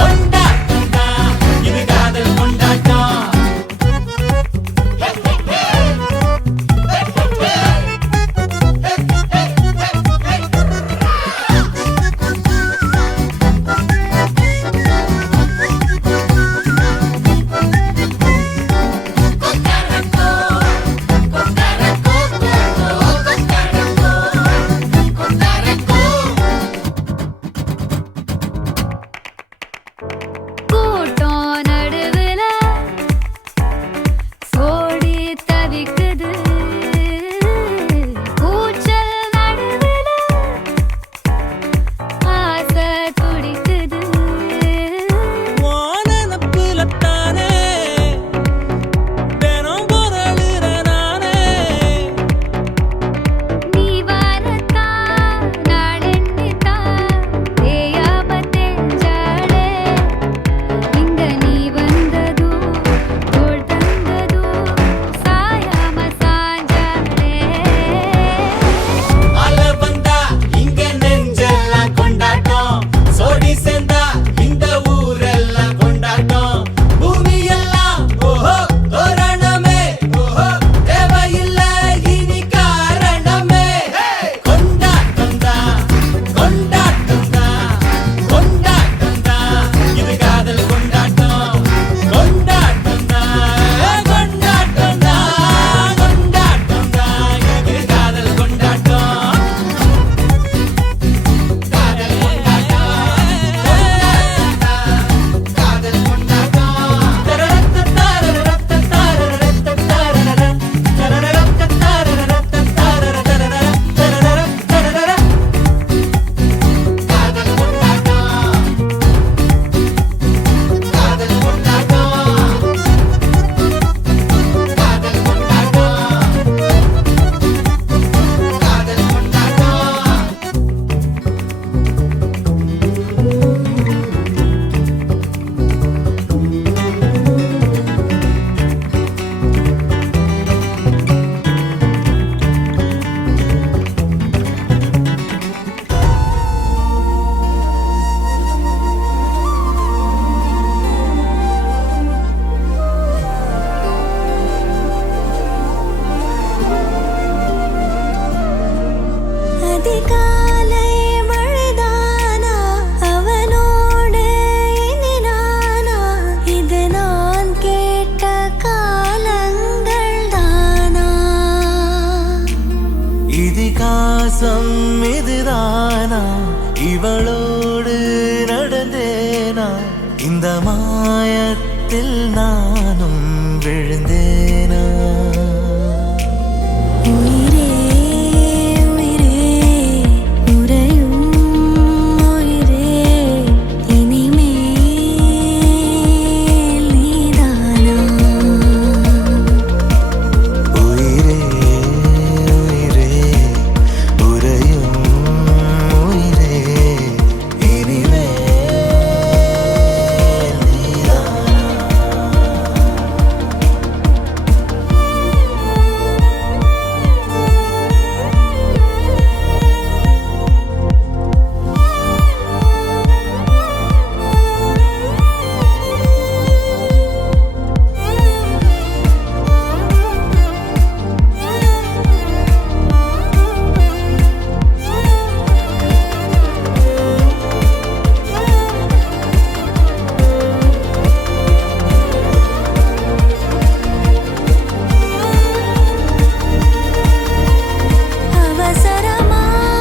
கொண்டாட்டம் தான் இது காதல் கொண்டாட்டம் கூட்டம் நடுவுல ஓடி தவிக்குது கூச்சல் நடுவுல ஆசை துடிக்குது வானப்புலத்தானே தினம் பொருளுற நானே நீ வரத்தா நாளெண்ணித்தா தேயாம தெஞ்சாளே இங்க நீ வந்ததோ தோள் தந்ததோ சாயாம சாஞ்சாளே மழை வந்தா இங்க நெஞ்செல்லாம் கொண்டாட்டம் சோடி சேர்ந்தா இந்த ஊரெல்லாம் கொண்டாட்டம் பூமி எல்லாம் ஓஹோ தோரணமே ஓஹோ தேவையில்லை இனி காரணமே கொண்டாட்டம் தான் கொண்டாட்டம் தான் கொண்டாட்டம் தான் இது காதல் கொண்டாட்டம் கொண்டாட்டம் தான் கொண்டாட்டம் தான் கொண்டாட்டம் தான் இது காதல் கொண்டாட்டம் காதல் அதிகாலை மழைதானா அவனோடு இனி நானா இது நான் கேட்ட காலங்கள் தானா இதிகாசம் இதுதானா இவளோடு நடந்தேனா இந்த மாதிரி பாசத்தில் நானும் விழுந்தேனா உயிரே உயிரே உறையும் உயிரே இனிமேல் நீதானா உயிரே உயிரே உறையும் உயிரே இனிமேல் நீதானா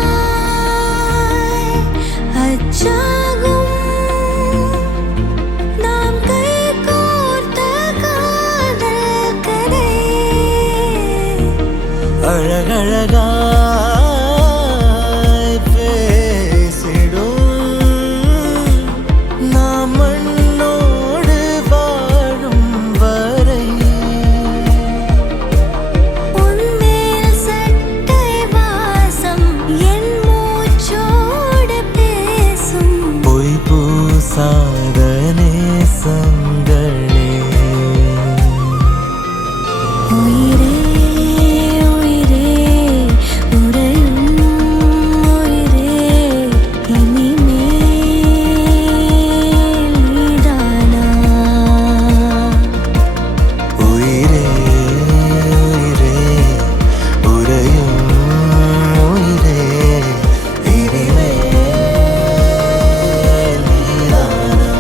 அவசரமாய் அச்சாகும் நாம் கைகோர்த்த காதல் கதை அழகழகாய் பேசிடும் நாம் மண்ணோடு வாழும் வரை உன்மேல் சட்டை வாசம் என் மூச்சோடு பேசும் பொய் பூசாத நேசங்களே உயிரே உயிரே உறையும் உயிரே இனிமேல் நீதானா உயிரே உயிரே உறையும் உயிரே இனிமேல் நீதானா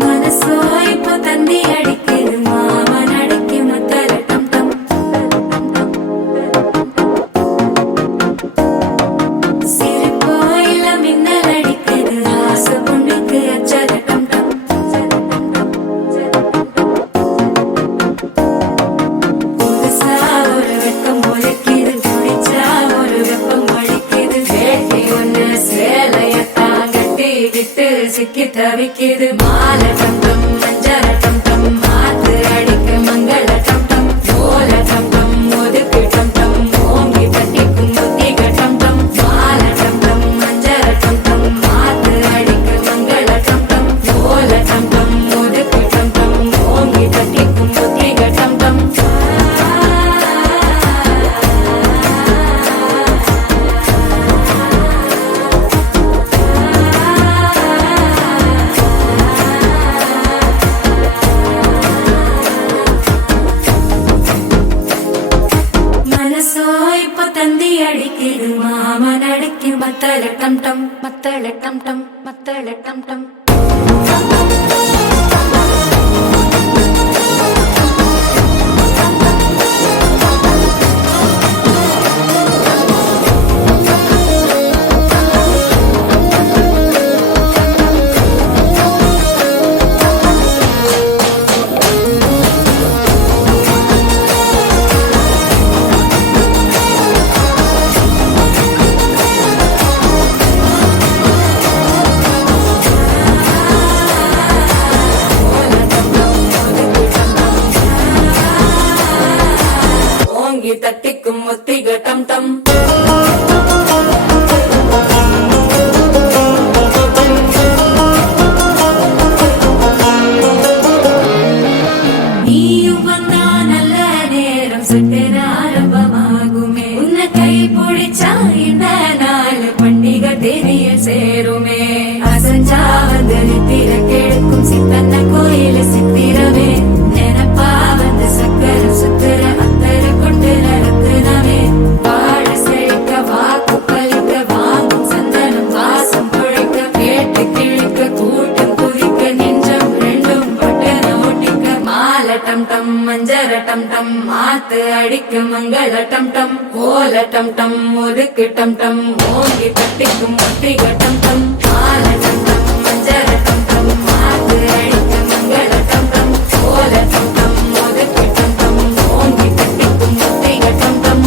மனசோ இப்போ தந்தி அடிக்குது மாமன் அடிக்கு மத்தல டம் டம் சிரிப்போ இல்ல மின்னல் அடிக்குது ஆசை பொண்ணுக்கு அச்சல டம் டம் புதுசா ஒரு வெக்கம் முளைக்குது குடிச்சா ஒரு வெப்பம் அடிக்குது வேட்டி ஒண்ணு சேலையத்தான் கட்டிக்கிட்டு சிக்கி தவிக்குது மாலை டம் டம் மஞ்சள் டம் டம் மாத்து அடிக்க மங்கள டம் டம் ஓல டம் டம் ஒதுக்கு டம் டம் ஓங்கி தட்டிக்கும் புத்திக டம் டம் மாலை டம் டம் மஞ்சள் டம் டம் மாத்து அடிக்க மங்கள டம் டம் ஓல டம் டம் ஒதுக்கு டம் டம் ஓங்கி தட்டிக்கும் புத்திக டம் டம் மனசோ இப்போ தந்தி அடிக்குது மாமன் அடிக்கு மத்தள டம் டம் மத்தள டம் டம் மத்தள டம் டம் டம் டம் மஞ்சர டம் டம் மாத்து அடிக்கும் மங்கள டம் டம் கோல டம் டம் ஒதுக்கு டம் டம் ஓங்கி தட்டிக்கும் ஒட்டிக டம் டம் மால டம் டம் மஞ்சர டம் டம் மாத்து அடிக்கும் மங்கள டம் டம் கோல டம் டம் ஒதுக்கு டம் டம் ஓங்கி தட்டிக்கும் ஒட்டிக டம் டம்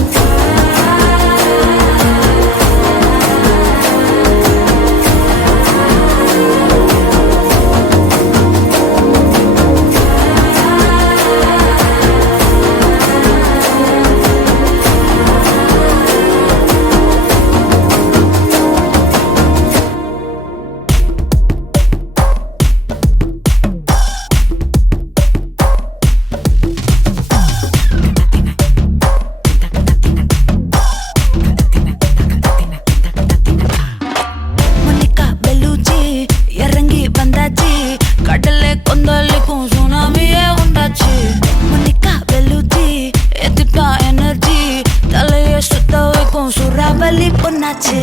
மொனிகா பெலூச்சி இறங்கி வந்தாச்சு கடல்ல கொந்தளிக்கும் சுனாமியே உண்டாச்சு மொனிகா பெலூச்சி எத்திட்டா எனர்ஜி தலைய சுத்த வைக்கும் சூறாவளி பொண்ணாச்சு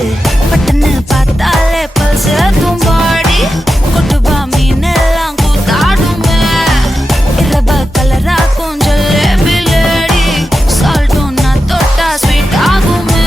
பட்டன்னு பார்த்தாலே பல்ஸ் தும்பாடி கொட்டுபா மீன் எல்லாம் கூத்தாடுமே இரவ கலராக்கும் ஜல்லேபி லேடி சால்ட்டும் நான் தொட்டா ஸ்வீட் ஆகுமே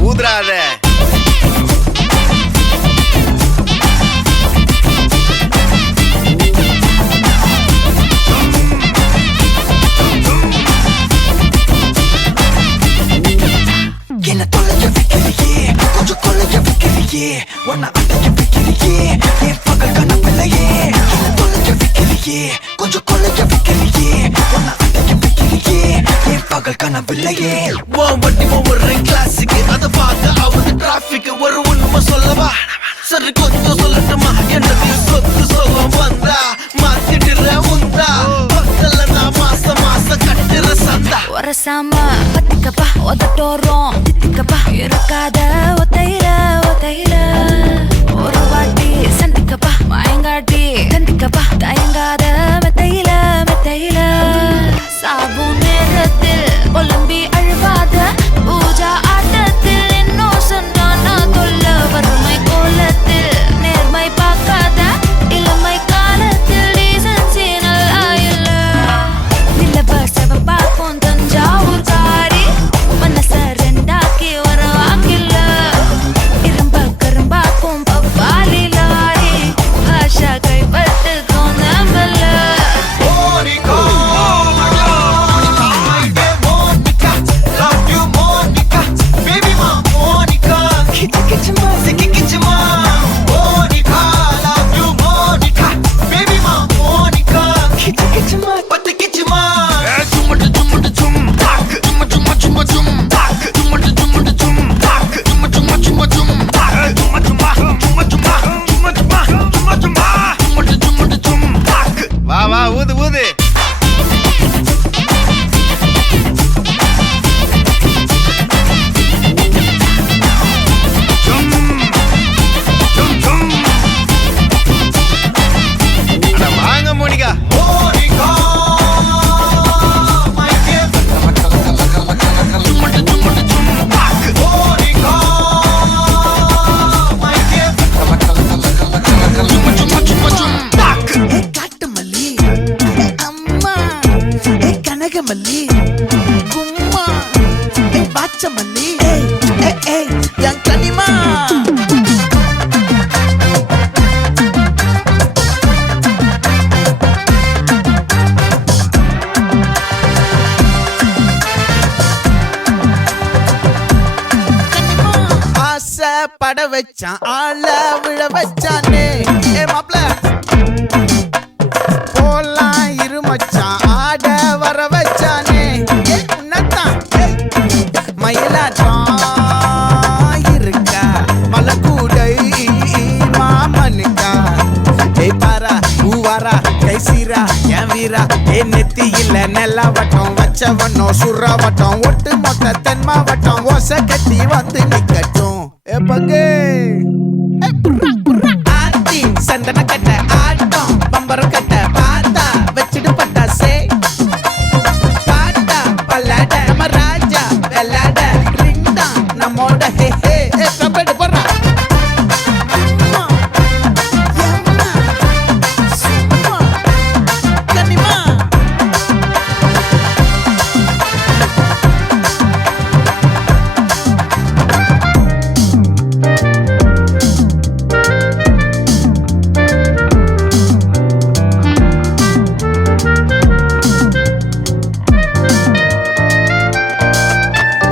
ஊதுறாத என்ன தொலைஞ்ச வைக்கிறியே கொஞ்சம் கொலைஞ்ச வைக்கிறியே உன்னை அடைஞ்ச வைக்கிறியே என் பகல் கனவில்லையே என்ன தொலைஞ்ச வைக்கிறியே கொஞ்சம் கொலைஞ்ச வைக்கிறியே உன்னை அடைஞ்ச வைக்கிறியே என் பகல் கனவில்லையே வண்டி ஒவ்வொரு கிளாஸுக்கு அதை பார்த்து அவங்க டிராபிக் ஒரு உண்மை சொல்லவா சரி கொஞ்சம் சொல்லட்டுமா என்னது சொத்து சொல்லம் வந்தா மாத்திடுற உந்தா பக்கத்துல நான் மாசம் கட்டுற சந்தா ஒரசாம பத்திக்கப்பா உதட்டோரம் தித்திக்கப்பா இருக்காத ஒத்தையில ஒத்தையில ஒரு வாட்டி சந்திக்கப்பா மாயங்காட்டி கந்திக்கப்பா தயங்காத மெத்தையில மெத்தையில சாபு நேரத்தில் ஒலிம்பி அழுவாத பூஜா ஆட்டத்தில் இன்னும் சொன்னானா தொல்ல வறுமை கோலத்தில் நேர்மை பார்க்காத இளமை காலத்தில் டீசன்சி நல்லா இல்ல நிலவ செவப்பாக்கும் தஞ்சாவூர் காரி மனச ரெண்டாக்கி வரவாக்கில்ல இரும்ப கரும்பாக்கும் பப்பாலி லாரி பாஷா கைப்பட்டுக்கும் நம்பல வா வா ஊது ஊது அட வாங்க மோனிகா காட்டு மல்லி அம்மா கனக மல்லி கும்மா பாச்ச மல்லி என் கனிமா ஆசை பட வச்சான் ஆள விழ வச்சானே ஏ மாப்ள போலாம் இரு மச்சான் ஆட வர வச்சானே உன்னத்தான் மயிலாட்டம் இருக்கா மலக்கூடை மாமனுக்கா பாரா ஊவாரா கைசீரா என் வீரா ஏ நெத்தி இல்ல நெல்லா வட்டம் வச்சவனோ சுறா வட்டம் ஒட்டு மொத்த தென் மாவட்டம் ஓசை கட்டி வந்து நிக்கட்டும் ஏ பங்கே ஆத்தி சந்தன கட்ட ஆட்டம் பம்பரம் கட்ட பாத்தா வச்சிடு பட்டாசே பாட்டா பல்லாட நம்ம ராஜா வெள்ளாட ரிங் தான் நம்மோட ஹே ஹே ஏ கபடி போடுறா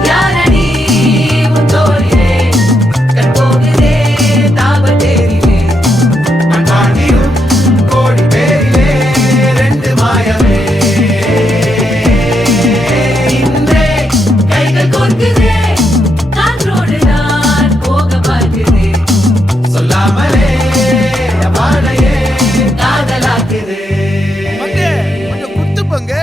யாரடி உன் தோளிலே கண் போகுதே தாபத்தேரிலே கோடி பேரிலே ரெண்டு மாயமே இன்றே கைகள் கோர்க்குதே காற்றோடு நான் போக பார்க்குதே சொல்லாமலே வாழையே காதலாக்குதே பங்கே கொஞ்சம் குத்து பங்கே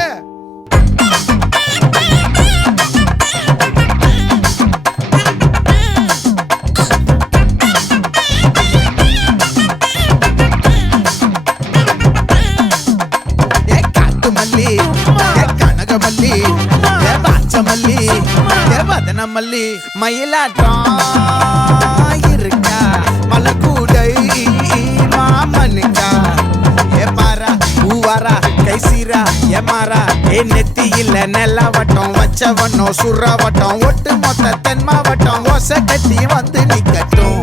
ஏ காட்டு மல்லி ஏ கனக மல்லி ஏ பாச்ச மல்லி ஏ வதன மல்லி மயிலாட்டம் இருக்கா மலக்கூடை மாமனுக்கா ஏ பாரா பூவாரா கைசீரா ஏ மாறா ஏ நெத்தி இல்ல நெல்லா வட்டம் வச்சவனோ சுறா வட்டம் ஒட்டு மொத்த தென் மாவட்டம் ஓசை கட்டி வந்து நிக்கட்டும்